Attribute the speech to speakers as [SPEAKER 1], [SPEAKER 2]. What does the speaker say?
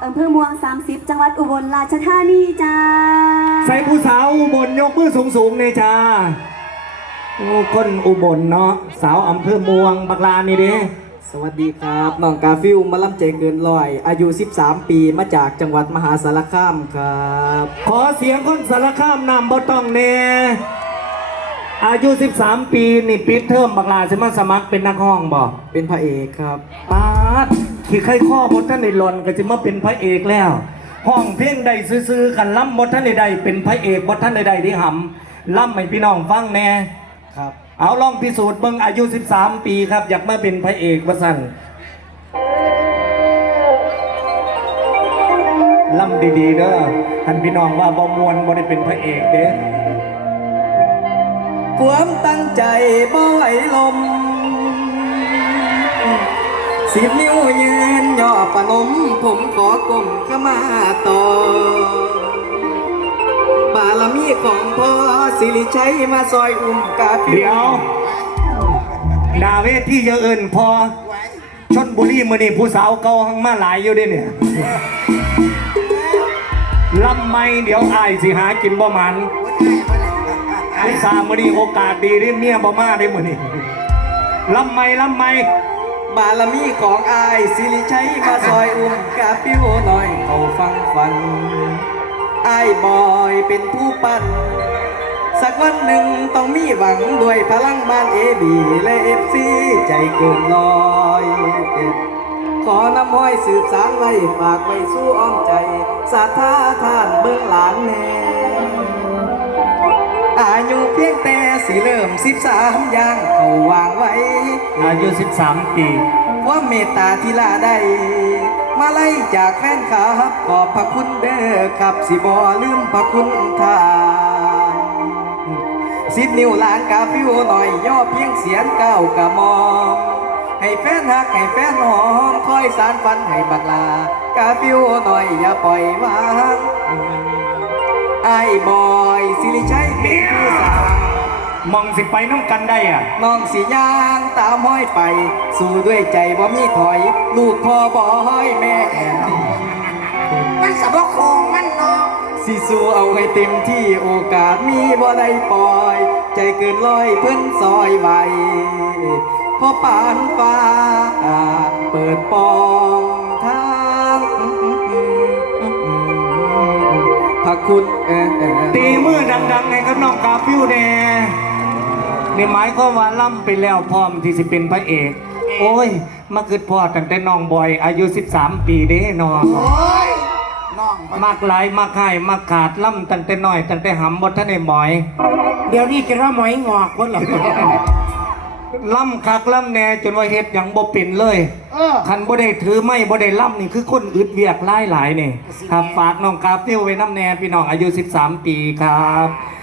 [SPEAKER 1] อำเภอม่วง30จังหวัดอุบลราชธานีจ้า
[SPEAKER 2] ใส่ผู้สาวอุบลยกมือสูงๆเลยจ้าโอ้คนอุบลเนาะสาวอำเภอม่วงบักลานี่เด้
[SPEAKER 3] สวัสดีครับน้องกาฟิลมาล่ำใจเกินร้อยอายุ13 ปีมาจากจังหวัดมหาสารคามครับ
[SPEAKER 2] ขอเสียงคนสารคามนำบ่ต้องแน่อายุ13 ปีนี่ปิดเทอมบักลาจะมาสมัครเป็นนักห้องบ่
[SPEAKER 3] เป็นพระเอกครับ
[SPEAKER 2] ปาดขี่ไข่ข้อบทท่านในหล่นก็จะมาเป็นพระเอกแล้วห้องเพลงใดซื้อๆกันล่ำบทท่านใดเป็นพระเอกบทท่านใดที่หำล่ำให้พี่น้องฟังแน่
[SPEAKER 3] ครับ
[SPEAKER 2] เอาลองพิสูจน์เบิ่งอายุ13 ปีครับอยากมาเป็นพระเอกว่าสั่นล่ำดีๆเด้อท่านพี่น้องว่าบ่มวนบ่ได้เป็นพระเอกเด้
[SPEAKER 3] ความตั้งใจบ่ไหลลม10 นิ้วยืนย่อประนมผมขอก้มเข้ามาต่อบารมีของพ่อสิริชัยมาซอยอุ้มกาฟิล
[SPEAKER 2] เดี๋ยวดาเวทที่เยอะเอินพอชนบุรีมื้อนี้ผู้สาวเก่าหังมาหลายอยู่เด้เนี่ยลำไม่เดี๋ยวอายสิหากินบ่มันไอ้สามมื้อนี้โอกาสดีได้เมียบ่มาได้มื้อนี้ลำไม่
[SPEAKER 3] บารมีของอายสิริชัยมาซอยอุ้มกาฟิวหน่อยเขาฟังฝันอายบอยเป็นผู้ปั้นสักวันหนึ่งต้องมีหวังด้วยพลังบ้านABและFCใจเกินร้อยขอน้ำห้อยสืบสานไว้ฝากไว้สู้อ้อมใจศรัทธาท่านเบื้องหลานแน่อายุเพียงแต่สิเริ่ม13ย่างเขาวางไว้
[SPEAKER 2] อายุ13 ปี
[SPEAKER 3] ความเมตตาที่ลาได้มาไล่จากแฟนครับขอบพระคุณเด้อครับสิบ่ลืมพระคุณทาน10 นิ้วล้านกาฟิวหน่อยย่อเพียงเสียนก้าวกะมอมให้แฟนฮักให้แฟนหอมคอยสานฝันให้บักลากาฟิวหน่อยอย่าปล่อยวางไอ้บอยสิริชัยเป็นผู้สาว
[SPEAKER 2] มองสิไปน้องกันได้อ่ะ
[SPEAKER 3] น้องสิย่างตามห้อยไปสู้ด้วยใจบ่มีถอยลูกพ่อบ่ห้อยแม่
[SPEAKER 4] มันสะบกโคงมันเนาะ
[SPEAKER 3] สิสู้เอาให้เต็มที่โอกาสมีบ่ได้ปล่อยใจเกินร้อยเพิ่นซอยไว้พอปานฟ้าเปิดปองทางพระคุณ
[SPEAKER 2] ตีมือดังๆให้กับน้องกาฟิวแน่นี่หมายความว่าล่ำไปแล้วพร้อมที่จะเป็นพระเอกโอ้ยมาคือพ่อตั้งแต่น้องบอยอายุ13 ปีเด้น้อง
[SPEAKER 4] โอ้ยน้อง
[SPEAKER 2] มักหลายมักให้มักขาดล่ำตั้งแต่น้อยตั้งแต่หำบดท่านไอ้หมอย
[SPEAKER 4] เดี๋ยวนี้จะว่าหมอยงอกคนหรอ
[SPEAKER 2] ล่ำคักล่ำแน่จนว่าเฮ็ดอย่างบ่เป็นเลยคันบ่ได้ถือไม่บ่ได้ล่ำนี่คือคนอึดเวียกหลายนี่ครับฝากน้องกาฟิวไว้น้ำแน่พี่น้องอายุ13 ปีครับ